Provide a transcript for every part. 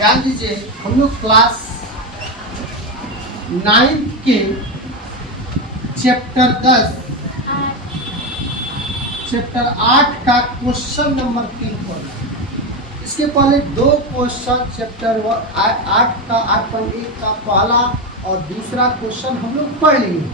ध्यान दीजिए, हम लोग क्लास 9 के चैप्टर 8 का क्वेश्चन नंबर 3 पढ़ना। इसके पहले 2 क्वेश्चन चैप्टर 8 का 8.1 का पहला और दूसरा क्वेश्चन हम लोग पढ़ लेंगे।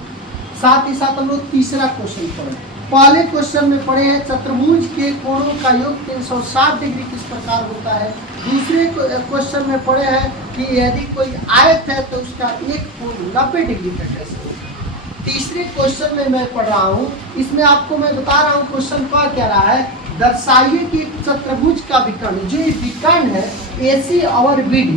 साथ ही साथ हम लोग तीसरा क्वेश्चन पढ़े। पहले क्वेश्चन में पढ़े हैं चतुर्भुज के कोणों का योग 360 डिग्री किस प्रकार होता है। दूसरे क्वेश्चन में पढ़े हैं कि यदि कोई आयत है तो उसका एक कोण 90 डिग्री का कैसे होगा। तीसरे क्वेश्चन में मैं पढ़ रहा हूँ, इसमें आपको मैं बता रहा हूँ क्वेश्चन क्या कह रहा है, दर्शाइए कि चतुर्भुज का विकर्ण, जो विकर्ण है AC और BD,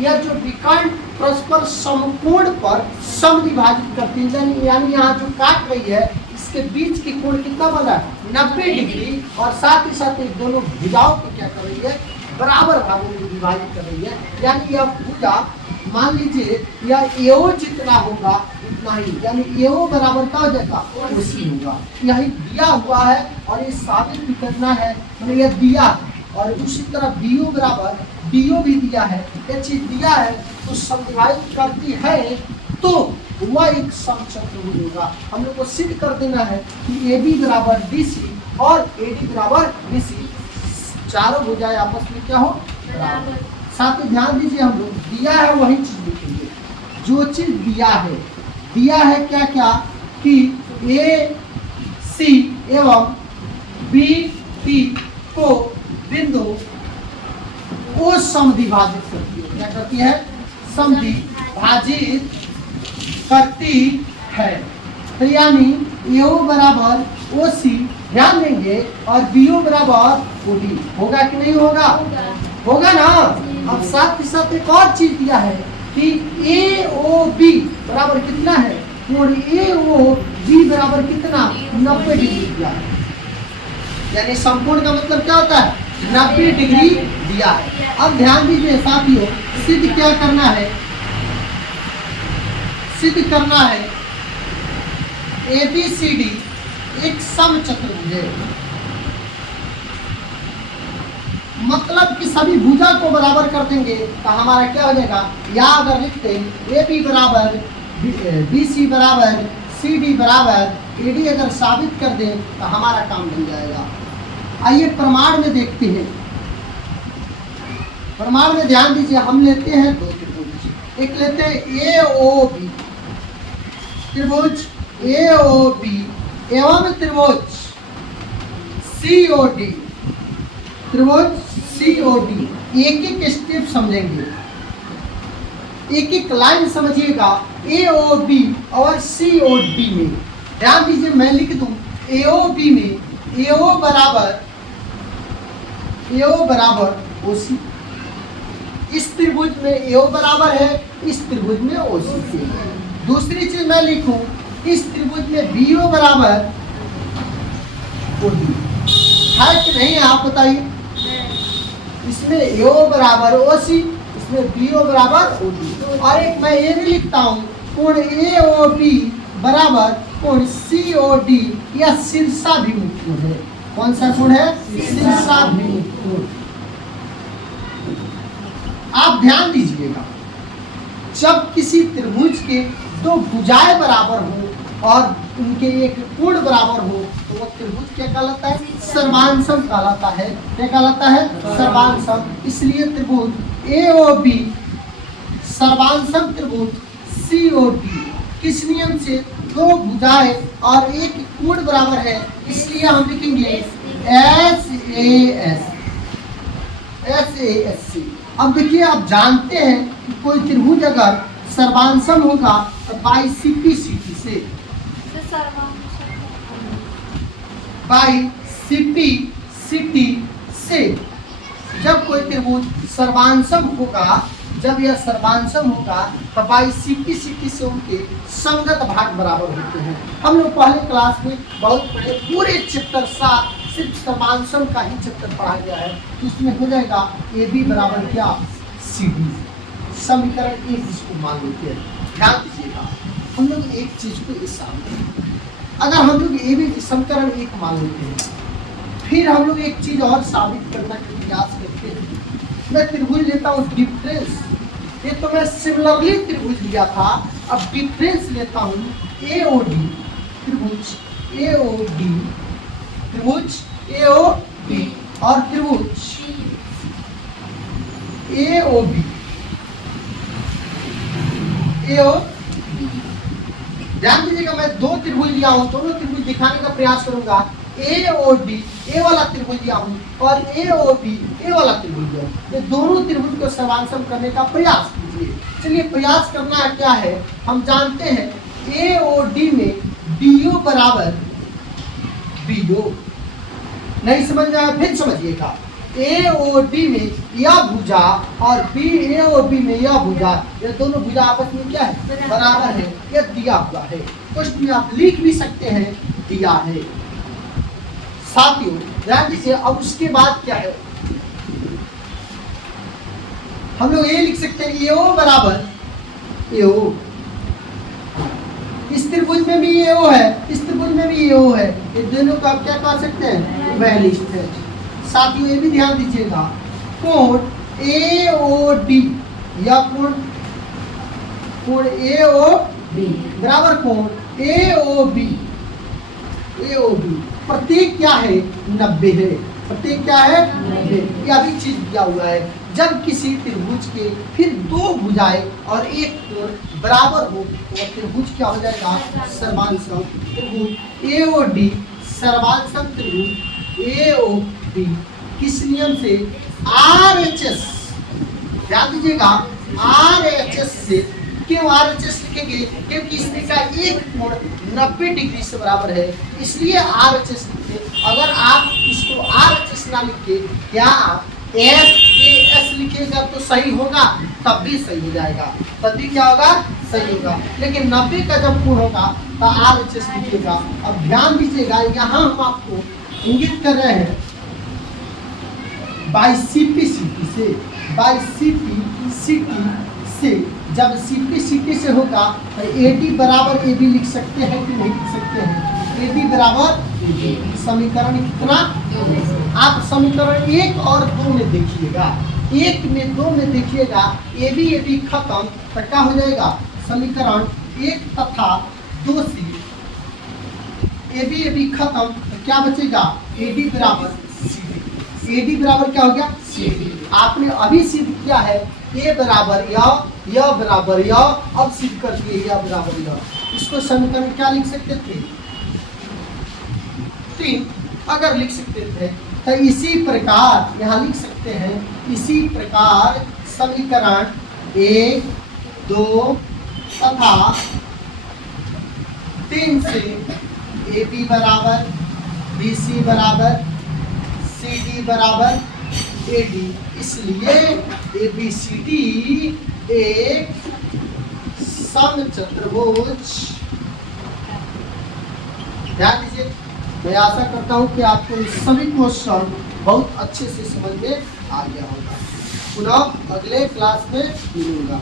यह जो विकर्ण परस्पर समकोण पर समद्विभाजित करती है, यानी यहाँ जो काट रही है इसके बीच की कोण कितना बन रहा है 90 डिग्री, और साथ ही साथ ये दोनों भुजाओं को क्या कर रही है, बराबर भागों में विभाजित कर रही है। यानी यह भुजा मान लीजिए यह AO जितना होगा उतना ही, यानी AO बराबर क्या हो जाएगा OC होगा। यही दिया हुआ है और ये साबित भी करना है, मतलब यह दिया है। और उसी तरह BO बराबर DO भी दिया है, यह चीज दिया है तो समद्विभाजित करती है तो वह एक समचतुर्भुज होगा। हम लोग को सिद्ध कर देना है कि AB बराबर DC और AD बराबर BC, चारों भुजाएं आपस में क्या हो बराबर। साथ ही ध्यान दीजिए, हम लोग दिया है वही चीज लिखेंगे, जो चीज दिया है क्या क्या कि AC एवं BD को बिंदु O समद्विभाजित करती है। क्या करती है, समद्विभाजित करती है। तो यानी AO बराबर OC, ध्यान देंगे, और BO बराबर OD होगा कि नहीं होगा, होगा ना। अब साथ ही साथ एक और चीज दिया है कि AOB बराबर कितना है, और AOB बराबर कितना 90 डिग्री दिया है। यानी समकोण का मतलब क्या होता है 90 डिग्री दिया है। अब ध्यान दीजिए साथियों, सिद्ध क्या करना है, सिद्ध करना है ABCD एक समचतुर्भुज है, मतलब कि सभी भुजा को बराबर कर देंगे तो हमारा क्या हो जाएगा, या अगर लिखते AB बराबर BC बराबर CD बराबर AD अगर साबित कर दें तो हमारा काम बन जाएगा। आइए प्रमाण में देखते हैं। प्रमाण में ध्यान दीजिए, हम लेते हैं 2 त्रिभुज, एक लेते हैं AOB त्रिभुज AOB एवं त्रिभुज COD त्रिभुज COD। एक एक स्टेप समझेंगे, एक एक लाइन समझिएगा AOB और COD में। ध्यान दीजिए, मैं लिख दूं AOB में AO बराबर OC, इस त्रिभुज में AO बराबर है, इस त्रिभुज में OC है। दूसरी चीज मैं लिखूं, इस त्रिभुज में BO बराबर OD है कि नहीं है, आप बताइए। इसमें AO बराबर OC, इसमें BO बराबर OD। और एक मैं ये भी लिखता हूँ, कोण AOB बराबर कोण COD, यह शीर्षाभिमुख कोण है। कौन सा कोण है, शीर्षाभिमुख कोण। आप ध्यान दीजिएगा, जब किसी त्रिभुज के 2 भुजाएं बराबर हो और उनके एक कोण बराबर हो तो वह त्रिभुज क्या कहलाता है, सर्वांशम कहलाता है। क्या कहलाता है, सर्वांशम। इसलिए त्रिभुज AOB सर्वांशम त्रिभुज COD किस नियम से, 2 भुजाएं और एक कोण बराबर है, इसलिए हम लिखेंगे SAS। अब देखिए, आप जानते हैं कि कोई त्रिभुज अगर सर्वांशम होगा तो बाई CP से, बाई CP से जब कोई त्रिभुज सर्वांशम होगा, जब यह सर्वांशम होगा तो बाई CP से उनके संगत भाग बराबर होते हैं। हम लोग पहले क्लास में बहुत पढ़े, पूरे चैप्टर 7 सिर्फ सर्वांशम का ही चैप्टर पढ़ा गया है। तो इसमें हो जाएगा AB बराबर क्या CD, समीकरण 1 जिसको मान लेते हैं। ध्यान दीजिएगा, हम लोग एक चीज को इस सामने, अगर हम लोग AB समीकरण 1 मान लेते हैं, फिर हम लोग एक चीज और साबित करने का प्रयास करते हैं मैं त्रिभुज लेता हूँ डिफरेंस, ये तो मैं सिमिलरली त्रिभुज लिया था, अब डिफरेंस लेता हूँ एओडी त्रिभुज, एओडी त्रिभुज एओडी और त्रिभुज एओबी, एओ ध्यान दीजिएगा, मैं दो त्रिभुज लिया हूं, दोनों त्रिभुज दिखाने का प्रयास करूंगा। एओडी ए वाला त्रिभुज लिया हूं और एओबी ए वाला त्रिभुज लिया हूं, ये दोनों त्रिभुज को समांतर करने का प्रयास कीजिए। चलिए प्रयास करना क्या है, हम जानते हैं एओडी में डीओ बराबर बीओ, नहीं समझ में आया फिर समझिएगा। एओडी में यह भुजा और बीएओबी में यह भुजा, ये दोनों भुजा आपस में क्या है, बराबर है, ये दिया हुआ है। कुछ भी आप लिख भी सकते हैं, दिया है। साथियों ध्यान दीजिए, अब उसके बाद क्या है, हम लोग ये लिख सकते हैं एओ बराबर एओ, इस त्रिभुज में भी एओ है, इस त्रिभुज में भी एओ है, ये दोनों को आप क्या कह सकते हैं, वैलिस्ट है। साथियों ये भी ध्यान दीजिएगा, कोण एओडी या कोण एओबी बराबर कोण एओबी, एओबी प्रतीक क्या है, 90 है, प्रतीक क्या है 90, यह भी चीज दिया हुआ है। जब किसी त्रिभुज के फिर दो भुजाएं और एक कोण बराबर हो तो त्रिभुज क्या हो जाएगा, सर्वांसम त्रिभुज एओडी, सर्वांसम त्रिभुज एओबी किस नियम से, आरएचएस, ध्यान दीजिएगा आरएचएस से। क्यों आरएचएस लिखेंगे, क्योंकि इसमें का एक कोण 90 डिग्री से बराबर है, इसलिए आरएचएस लिखते। अगर आप इसको आरएचएस ना लिख के क्या आप एस लिखेगा तो सही होगा, तब भी सही हो जाएगा, तब भी क्या होगा, सही होगा। लेकिन 90 का जब कोण होगा तो आरएचएस लिखिएगा। अब ध्यान दीजिएगा, यहाँ हम आपको इंगित कर रहे हैं बाई सीपी सिटी से, बाई सीपी सिटी से, जब सीपी सिटी से होगा तो एडी बराबर एबी लिख सकते हैं कि नहीं लिख सकते हैं, एडी बराबर एबी। समीकरण कितना, आप समीकरण 1 और 2 में देखिएगा, 1 में 2 में देखिएगा, एबी एबी खत्म तो क्या हो जाएगा, समीकरण 1 तथा 2 से एबी एबी खत्म तो क्या बचेगा, एडी बराबर सीडी, एडी बराबर क्या हो गया, सीडी। आपने अभी सिद्ध किया है ए बराबर या बराबर या, अब सिद्ध कर दिए या बराबर या। इसको समीकरण क्या लिख सकते थे, 3 अगर लिख सकते थे तो इसी प्रकार यहाँ लिख सकते हैं, इसी प्रकार समीकरण 1, 2 तथा 3 से ए बी बराबर बी सी बराबर सी डी बराबर ए डी, इसलिए ए बी सी डी एक समचतुर्भुज। ध्यान दीजिए, मैं आशा करता हूं कि आपको सभी क्वेश्चन बहुत अच्छे से समझ में आ गया होगा। पुनः अगले क्लास में मिलूंगा।